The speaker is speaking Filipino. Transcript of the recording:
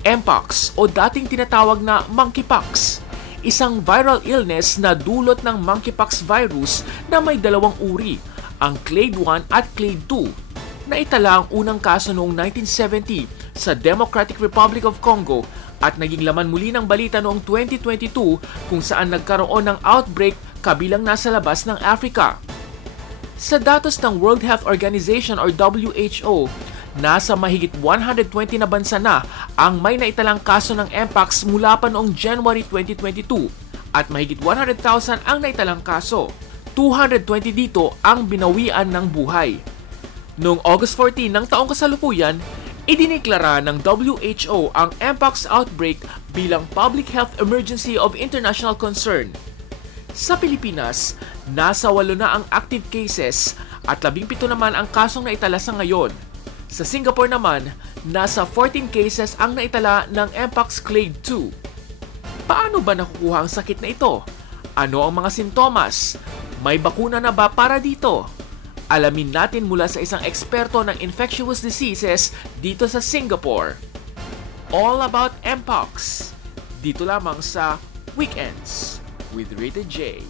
Mpox o dating tinatawag na monkeypox, isang viral illness na dulot ng monkeypox virus na may dalawang uri, ang Clade 1 at Clade 2. Naitala ang unang kaso noong 1970 sa Democratic Republic of Congo at naging laman muli ng balita noong 2022 kung saan nagkaroon ng outbreak kabilang nasa labas ng Africa. Sa datos ng World Health Organization or WHO, nasa mahigit 120 na bansa na ang may naitalang kaso ng Mpox mula pa noong January 2022 at mahigit 100,000 ang naitalang kaso. 220 dito ang binawian ng buhay. Noong August 14 ng taong kasalukuyan, idiniklara ng WHO ang Mpox outbreak bilang public health emergency of international concern. Sa Pilipinas, nasa 8 na ang active cases at 17 naman ang kasong naitala sa ngayon. Sa Singapore naman, nasa 14 cases ang naitala ng Mpox Clade 2. Paano ba nakukuha ang sakit na ito? Ano ang mga sintomas? May bakuna na ba para dito? Alamin natin mula sa isang eksperto ng infectious diseases dito sa Singapore. All about Mpox. Dito lamang sa Weekends with Rita J.